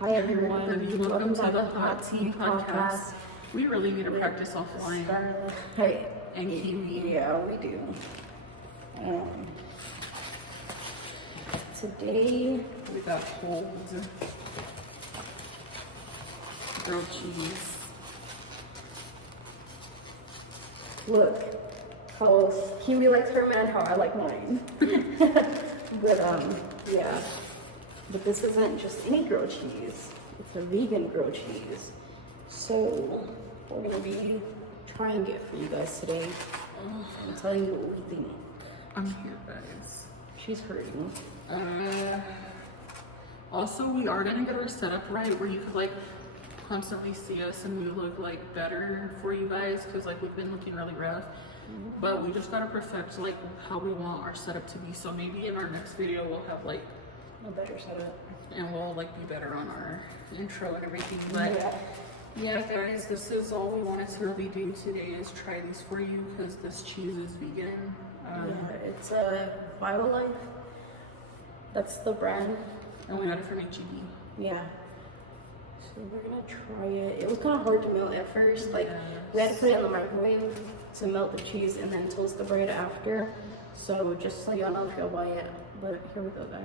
Hi everyone, welcome to the Hot Tea Podcast. We really need to practice offline. Hey, And Kiwi. yeah, we do. Today, We got cold grilled cheese. look how Kiwi likes her man, how I like mine. But yeah. But this isn't just any grilled cheese. It's a vegan grilled cheese. So we're gonna be trying it for you guys today. And telling you what we think. I'm here, guys. She's hurting. Also, we are gonna get our setup right where you could like constantly see us and we look like better for you guys because like we've been looking really rough. But we just gotta perfect like how we want our setup to be. So maybe in our next video we'll have like A better setup. and we'll like be better on our intro and everything. But yeah, guys, this is all we wanted to really do today is try these for you because this cheese is vegan. Yeah, it's a BioLife. That's the brand. And we got it from HEB. Yeah. So we're gonna try it. It was kind of hard to melt at first. Like we had to put it in the microwave to melt the cheese and then toast the bread after. So just so y'all know if y'all buy it. But here we go, guys.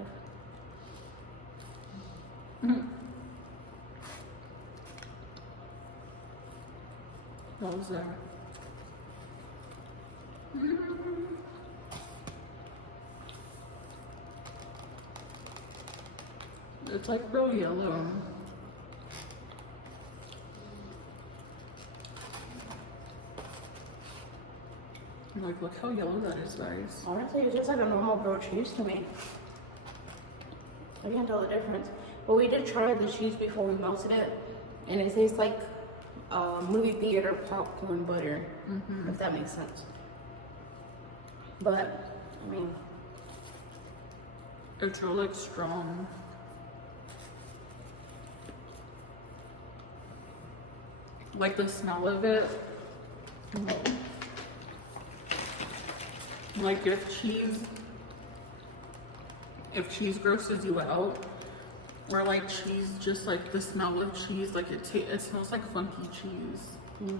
What was that? It's like real yellow. Like, look how yellow that is, guys. Honestly, it's just like a normal grilled cheese to me. I can't tell the difference. But we did try the cheese before we melted it, and it tastes like movie theater popcorn butter, if that makes sense. But, I mean, It's real, like, strong. Like, the smell of it. Like, if cheese grosses you out, or like cheese, just like the smell of cheese, like it smells like funky cheese.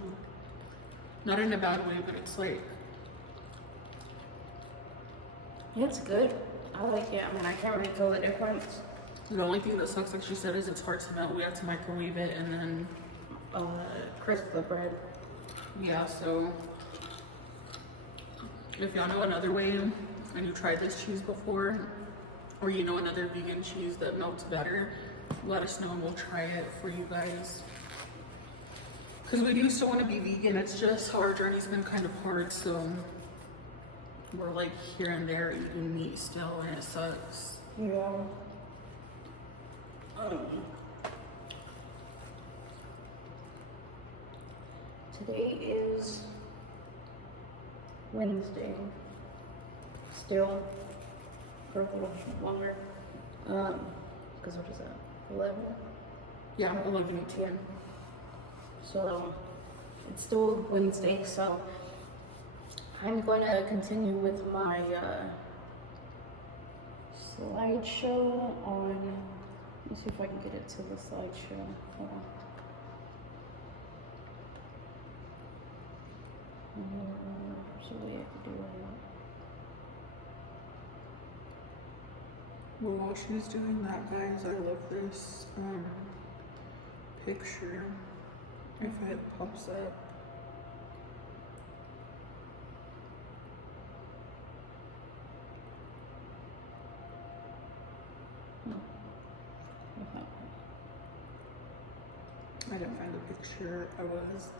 Not in a bad way, but it's like, it's good. I like it. I mean, I can't really tell the difference. the only thing that sucks, like she said, is it's hard to melt. We have to microwave it and then, Crisp the bread. yeah, so if y'all know another way and you tried this cheese before, or you know another vegan cheese that melts better, let us know and we'll try it for you guys. Because we do still want to be vegan, it's just our journey's been kind of hard, so we're like here and there eating meat still and it sucks. Yeah. Today is Wednesday. Still for a little longer. Because what is that? 11? Yeah, 11:10. So it's still Wednesday, so I'm going to continue with my slideshow on. Let me see if I can get it to the slideshow. Hold on. There's a way I could do it. Well, while she's doing that, guys, I love this picture. If it pops up. I didn't find the picture. I was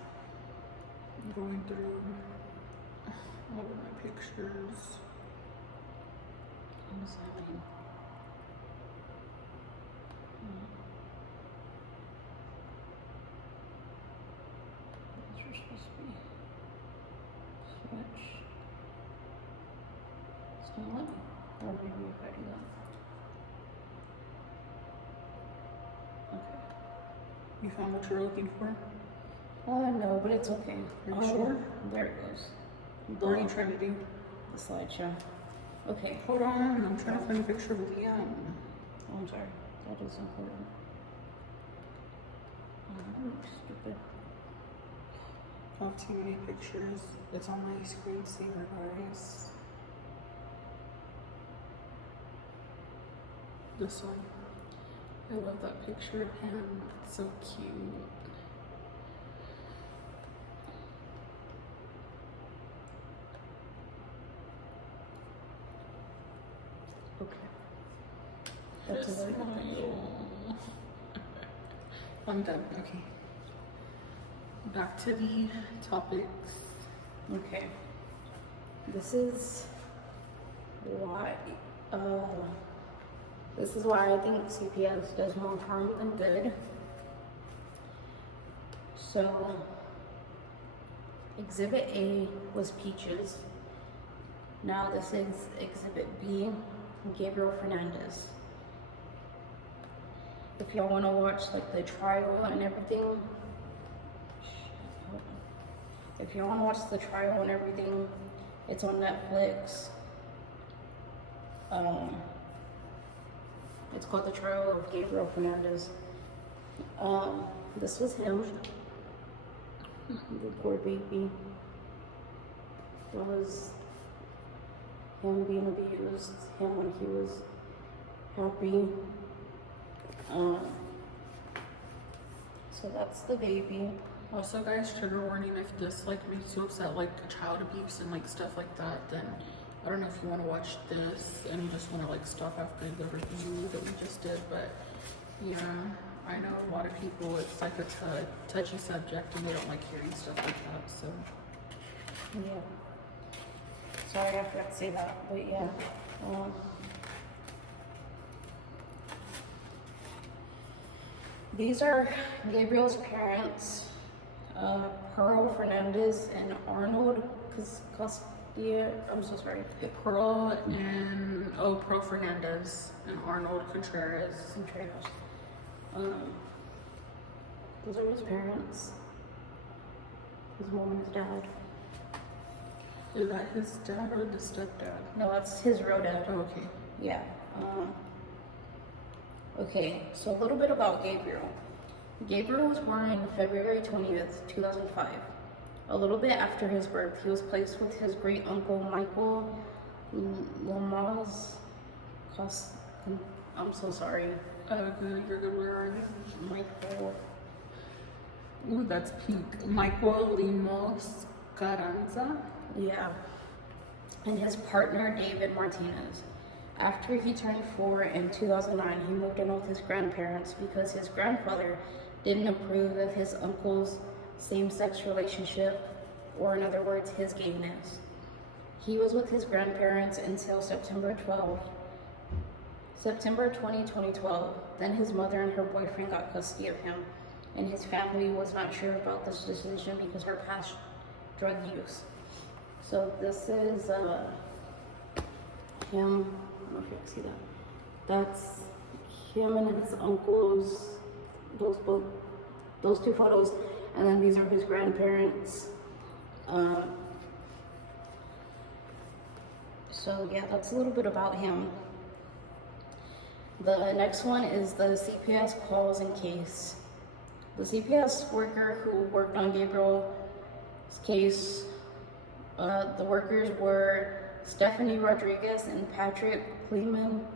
going through all of my pictures. I'm sorry. That's where it's supposed to be. Switch. It's not letting me. Or maybe if I do that. Okay. You found what you're looking for? No, but it's okay. Are you sure? There it goes. What are you trying to do? The slideshow. Okay. Hold on, I'm trying to find a picture of Liam. Oh, I'm sorry. That is important. Stupid. I have too many pictures. It's on my screensaver, guys. This one. I love that picture of him. It's so cute. Okay. That's a This very good picture. one. I'm done. Okay. Back to the topics. Okay. This is why. This is why I think CPS does more harm than good. So, Exhibit A was Peaches. Now this is Exhibit B, Gabriel Fernandez. If y'all want to watch like the trial and everything, if y'all want to watch the trial and everything, it's on Netflix. It's called The Trial of Gabriel Fernandez. This was him, the poor baby. That was him being abused, him when he was happy. So that's the baby. Also, guys, trigger warning, if this like makes you upset, like child abuse and like stuff like that, then I don't know if you want to watch this and you just want to like stop after the review that we just did. But yeah, I know a lot of people, it's like a touchy subject and they don't like hearing stuff like that. So Yeah. Sorry, I forgot to say that, but yeah. These are Gabriel's parents, Pearl Fernandez and Arnold Costia. I'm so sorry. Pearl and Pearl Fernandez and Arnold Contreras. Those are his parents. His mom and his dad. Is that his dad or the stepdad? No, that's his real dad. Oh, okay. Yeah. Okay, so a little bit about Gabriel. Gabriel was born February 20th, 2005. A little bit after his birth, he was placed with his great uncle Michael Lomas. I'm so sorry. Good, you're good. Where are you? Michael. Ooh, that's pink. Michael Limos Carranza. Yeah. And his partner, David Martinez. After he turned 4 in 2009, he moved in with his grandparents because his grandfather didn't approve of his uncle's same-sex relationship, or in other words, his gayness. He was with his grandparents until September 20, 2012. Then his mother and her boyfriend got custody of him, and his family was not sure about this decision because of her past drug use. So this is him. I don't know if you can see that. That's him and his uncles. Those two photos, and then these are his grandparents. So yeah, that's a little bit about him. The next one is the CPS calls and case. The CPS worker who worked on Gabriel's case, the workers were Stephanie Rodriguez and Patrick Kleeman.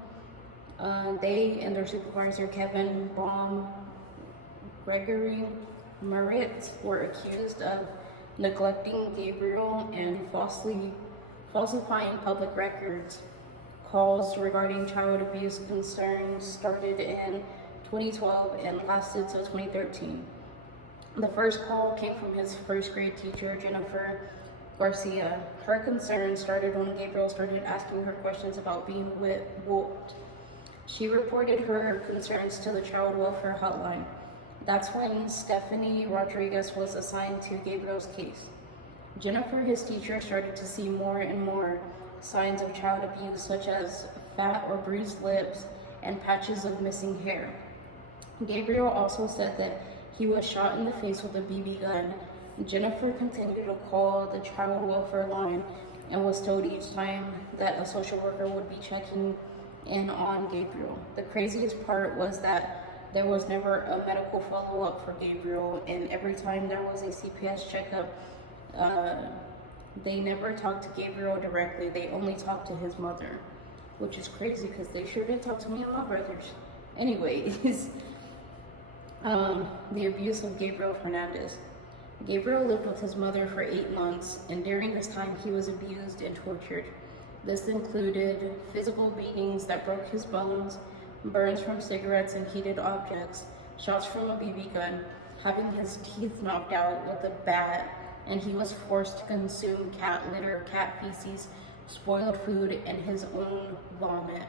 They and their supervisor Kevin Baum, Gregory Merritt, were accused of neglecting Gabriel and falsifying public records. Calls regarding child abuse concerns started in 2012 and lasted till 2013. The first call came from his first grade teacher, Jennifer Garcia. Her concerns started when Gabriel started asking her questions about being whooped. She reported her concerns to the child welfare hotline. That's when Stephanie Rodriguez was assigned to Gabriel's case. Jennifer, his teacher, started to see more and more signs of child abuse, such as fat or bruised lips and patches of missing hair. Gabriel also said that he was shot in the face with a BB gun. Jennifer continued to call the child welfare line and was told each time that a social worker would be checking in on Gabriel. The craziest part was that there was never a medical follow-up for Gabriel, and every time there was a CPS checkup, they never talked to Gabriel directly. They only talked to his mother, which is crazy because they sure did talk to me and my brothers. Anyways, the abuse of Gabriel Fernandez. Gabriel lived with his mother for 8 months, and during this time he was abused and tortured. This included physical beatings that broke his bones, burns from cigarettes and heated objects, shots from a BB gun, having his teeth knocked out with a bat, and he was forced to consume cat litter, cat feces, spoiled food, and his own vomit.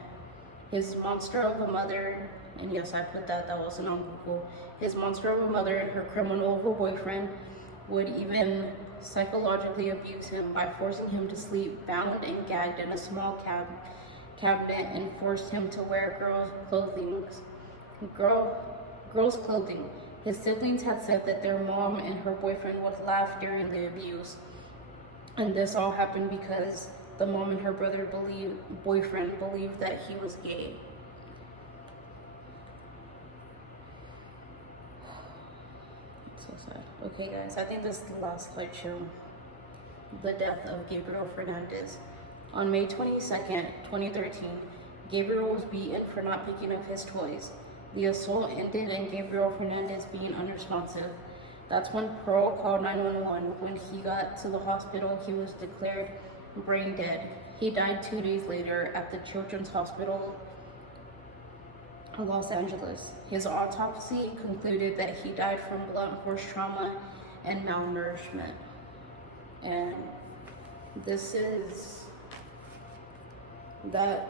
His monster of a mother, and yes, I put that wasn't on Google, his monster of a mother and her criminal of a boyfriend would even psychologically abuse him by forcing him to sleep bound and gagged in a small cabinet and forced him to wear girls' clothing. His siblings had said that their mom and her boyfriend would laugh during the abuse. And this all happened because the mom and her boyfriend believed that he was gay. So sad. Okay guys, I think this is the last slideshow. The death of Gabriel Fernandez. On May 22nd, 2013, Gabriel was beaten for not picking up his toys. The assault ended in Gabriel Fernandez being unresponsive. That's when Pearl called 911. When he got to the hospital, he was declared brain dead. He died 2 days later at the Children's Hospital of Los Angeles. His autopsy concluded that he died from blunt force trauma and malnourishment. And this is that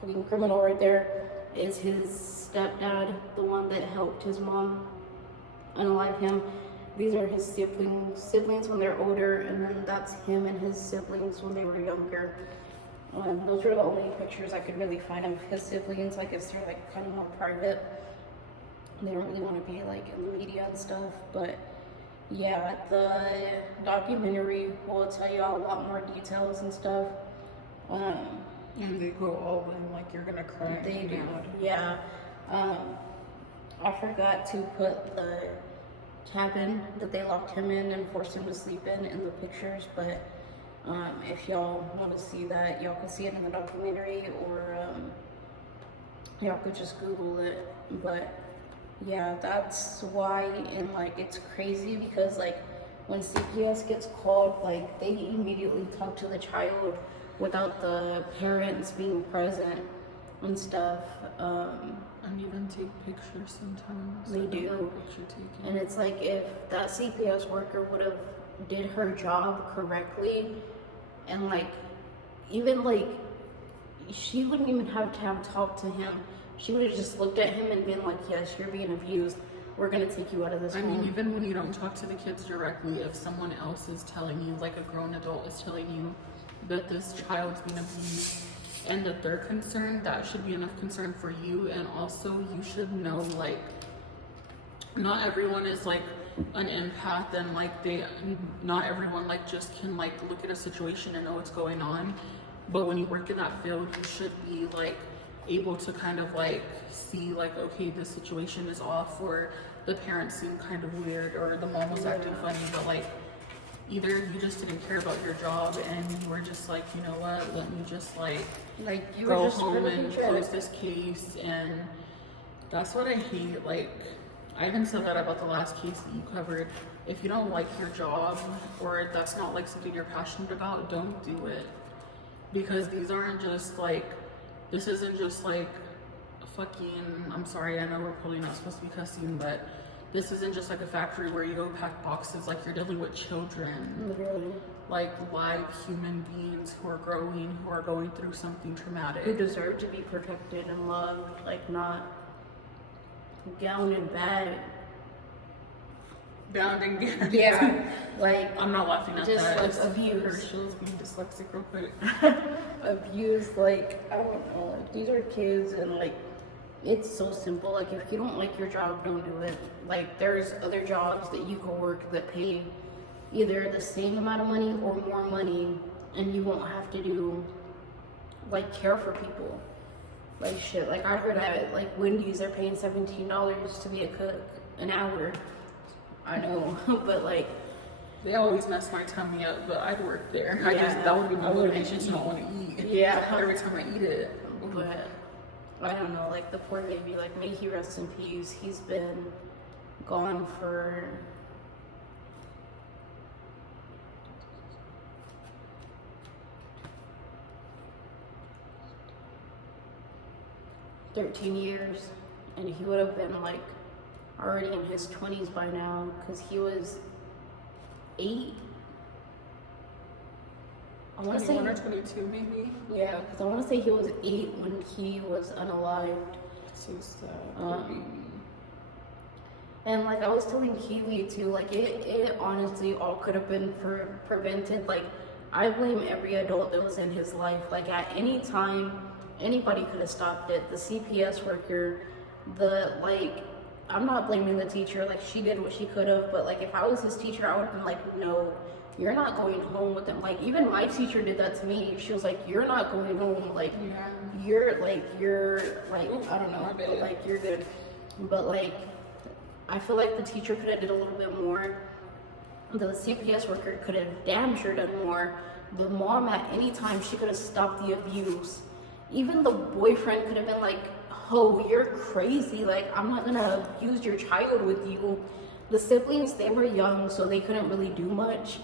fucking criminal right there is his stepdad, the one that helped his mom unalive him. These are his siblings when they're older, and then that's him and his siblings when they were younger. Those are the only pictures I could really find of his siblings. I guess they're like kind of more private. They don't really want to be like in the media and stuff, but yeah, the documentary will tell you a lot more details and stuff. And they go all in like you're gonna cry. They do, yeah. I forgot to put the cabin that they locked him in and forced him to sleep in the pictures, but if y'all want to see that, y'all can see it in the documentary, or y'all could just Google it. But yeah, that's why, and like it's crazy because like when CPS gets called, like they immediately talk to the child without the parents being present and stuff. And even take pictures sometimes. They do. Picture taking. And it's like if that CPS worker would have did her job correctly, and like even like she wouldn't even have talked to him. She would have just looked at him and been like, yes, you're being abused. We're gonna take you out of this home. I mean, even when you don't talk to the kids directly, if someone else is telling you, like a grown adult is telling you that this child's being abused and that they're concerned, that should be enough concern for you. And also you should know, like, not everyone is like an empath, and like not everyone like just can like look at a situation and know what's going on. But when you work in that field, you should be like able to kind of like see like, okay, this situation is off, or the parents seem kind of weird, or the mom was acting funny, but like either you just didn't care about your job and you were just like, you know what, let me just like you go were just home really and drunk. close this case. And that's what I hate. Like, I even said that about the last case that you covered. If you don't like your job, or that's not like something you're passionate about, don't do it. Because these aren't just like, this isn't just like fucking, I'm sorry, I know we're probably not supposed to be cussing, but this isn't just like a factory where you go pack boxes. Like, you're dealing with children. Literally. Like live human beings who are growing, who are going through something traumatic. Who deserve to be protected and loved, like not down and bad. Bound and gagged. Yeah, like I'm not laughing at just that. like It's abuse. Herschel's being dyslexic real quick. Abused, like I don't know, like these are kids, and like it's so simple. Like if you don't like your job, don't do it. Like there's other jobs that you can work that pay either the same amount of money or more money, and you won't have to do like care for people. Like shit, like I heard that like Wendy's they're paying $17 to be a cook an hour. I know, but like They always mess my tummy up, but I'd work there. I just Yeah, that would be my I wouldn't motivation to not want to eat. Yeah. Every time I eat it. but I don't know, like the poor baby, like may he rest in peace. He's been gone for 13 years, and he would have been like already in his 20s by now because he was 8. I want to say 21 or 22 maybe. yeah, because I want to say he was 8 when he was unalived. So sad. And like I was telling Kiwi too, like it honestly all could have been prevented. Like I blame every adult that was in his life. Like at any time, anybody could have stopped it. The CPS worker, I'm not blaming the teacher. Like she did what she could have, but like if I was his teacher, I would have been like, no, you're not going home with them. Like even my teacher did that to me. She was like, you're not going home. Like Yeah. you're like I don't know, my bad. but like you're good. But like I feel like the teacher could have did a little bit more. The CPS worker could have damn sure done more. The mom at any time she could have stopped the abuse. Even the boyfriend could have been like, oh, you're crazy. Like I'm not gonna abuse your child with you. The siblings, they were young, so they couldn't really do much.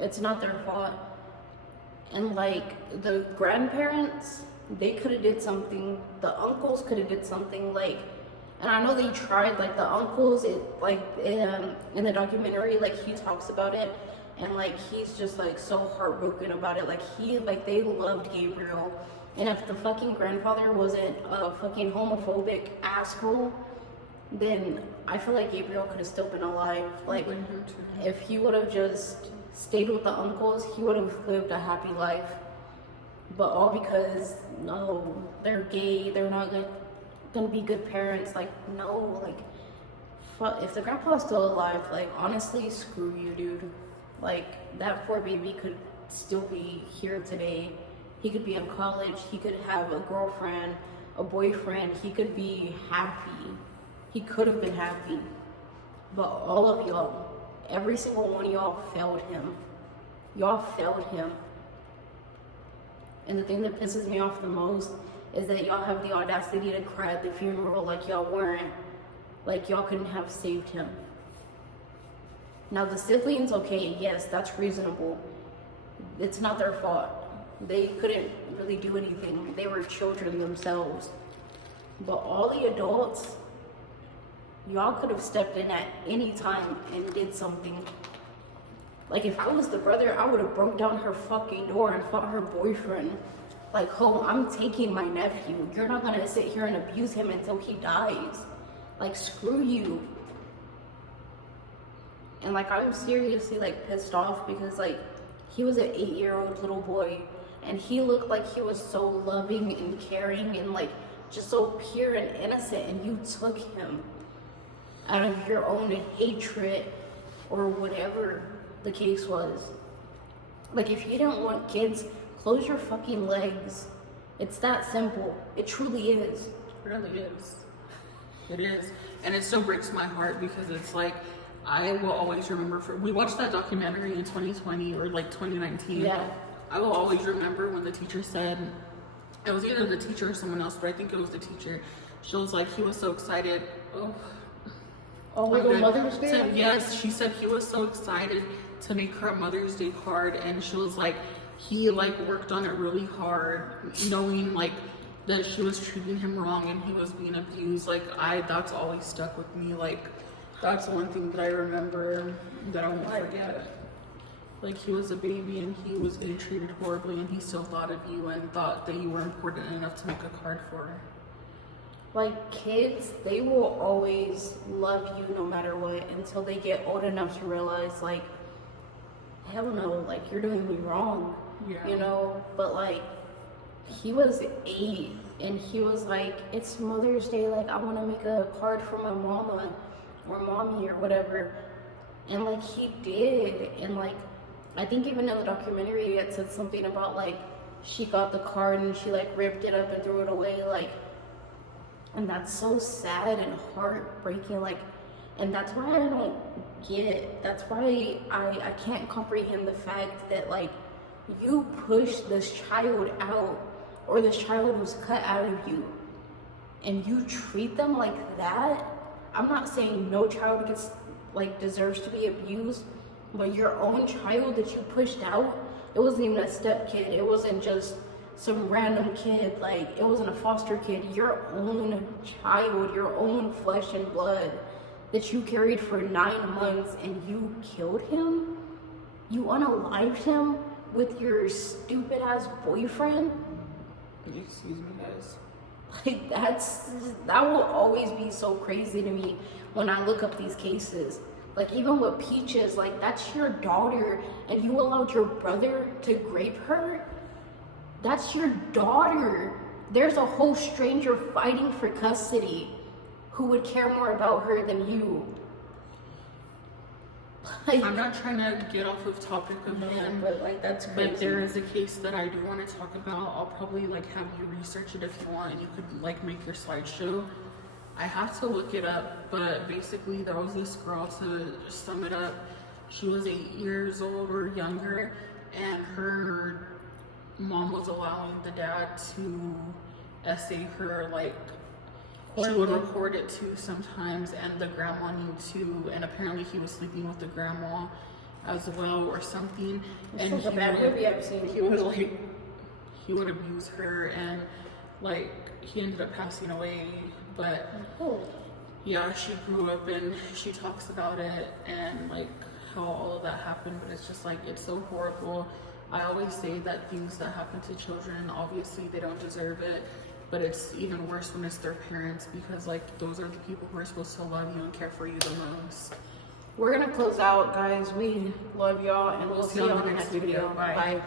It's not their fault. And like the grandparents, they could have did something. The uncles could have did something. Like, and I know they tried. Like the uncles, in the documentary, like he talks about it, and like he's just like so heartbroken about it. Like they loved Gabriel, and if the fucking grandfather wasn't a fucking homophobic asshole, then I feel like Gabriel could have still been alive. Like Blame him too. if he would have just stayed with the uncles, he would have lived a happy life. But all because no, they're gay, they're not gonna be good parents. Like no, like fuck, if the grandpa's still alive, like honestly, screw you, dude. Like that poor baby could still be here today. He could be in college. He could have a girlfriend, a boyfriend. He could be happy. He could have been happy. But all of y'all, every single one of y'all failed him. Y'all failed him. And the thing that pisses me off the most is that y'all have the audacity to cry at the funeral like y'all weren't. Like y'all couldn't have saved him. Now the siblings, okay, yes, that's reasonable. It's not their fault. They couldn't really do anything. They were children themselves. But all the adults, y'all could have stepped in at any time and did something. Like if I was the brother, I would have broke down her fucking door and fought her boyfriend. Like, oh, I'm taking my nephew. You're not gonna sit here and abuse him until he dies. Like, screw you. And like I'm seriously like pissed off because like he was an 8-year-old little boy and he looked like he was so loving and caring and like just so pure and innocent, and you took him out of your own hatred or whatever the case was. Like if you don't want kids, close your fucking legs. It's that simple. It truly is. It really is. It is. And it still breaks my heart because it's like, I will always remember, we watched that documentary in 2020 or like 2019. Yeah. I will always remember when the teacher said, it was either the teacher or someone else, but I think it was the teacher. She was like, he was so excited. Oh, I'm good. Mother's Day? Yes, she said he was so excited to make her Mother's Day card, and she was like, he like worked on it really hard, knowing like that she was treating him wrong and he was being abused. Like that's always stuck with me. Like that's one thing that I remember that I won't forget. Like he was a baby and he was getting treated horribly, and he still thought of you and thought that you were important enough to make a card for her. Like kids, they will always love you no matter what until they get old enough to realize like, hell no, like you're doing me wrong. Yeah. You know? But like he was 8 and he was like, it's Mother's Day, like I wanna make a card for my mama or mommy or whatever. And like he did, and like I think even in the documentary it said something about like she got the card and she like ripped it up and threw it away, like, and that's so sad and heartbreaking, like, and that's why I don't get, that's why I can't comprehend the fact that, like, you pushed this child out, or this child was cut out of you, and you treat them like that. I'm not saying no child gets, like, deserves to be abused, but your own child that you pushed out, it wasn't even a step kid, it wasn't just some random kid, like, it wasn't a foster kid, your own child, your own flesh and blood that you carried for 9 months, and you killed him? You unalived him with your stupid ass boyfriend? Excuse me, guys. Like, that will always be so crazy to me when I look up these cases. Like, even with Peaches, like, that's your daughter, and you allowed your brother to rape her? That's your daughter. There's a whole stranger fighting for custody who would care more about her than you. Like, I'm not trying to get off of topic of him, but like, that's crazy. but there is a case that I do want to talk about. I'll probably like have you research it if you want, and you could like make your slideshow. I have to look it up, but basically there was this girl, to sum it up, she was 8 years old or younger, and her mom was allowing the dad to essay her, like, she would record it too sometimes, and the grandma knew too, and apparently he was sleeping with the grandma as well or something. And It's a bad movie I've seen. he would like, he would abuse her, and like he ended up passing away. But Oh. yeah, she grew up and she talks about it and like how all of that happened, but it's just like, it's so horrible. I always say that things that happen to children, obviously they don't deserve it, but it's even worse when it's their parents, because like those are the people who are supposed to love you and care for you the most. We're gonna close out, guys. We love y'all, and we'll see y'all in the next video. Bye. Bye.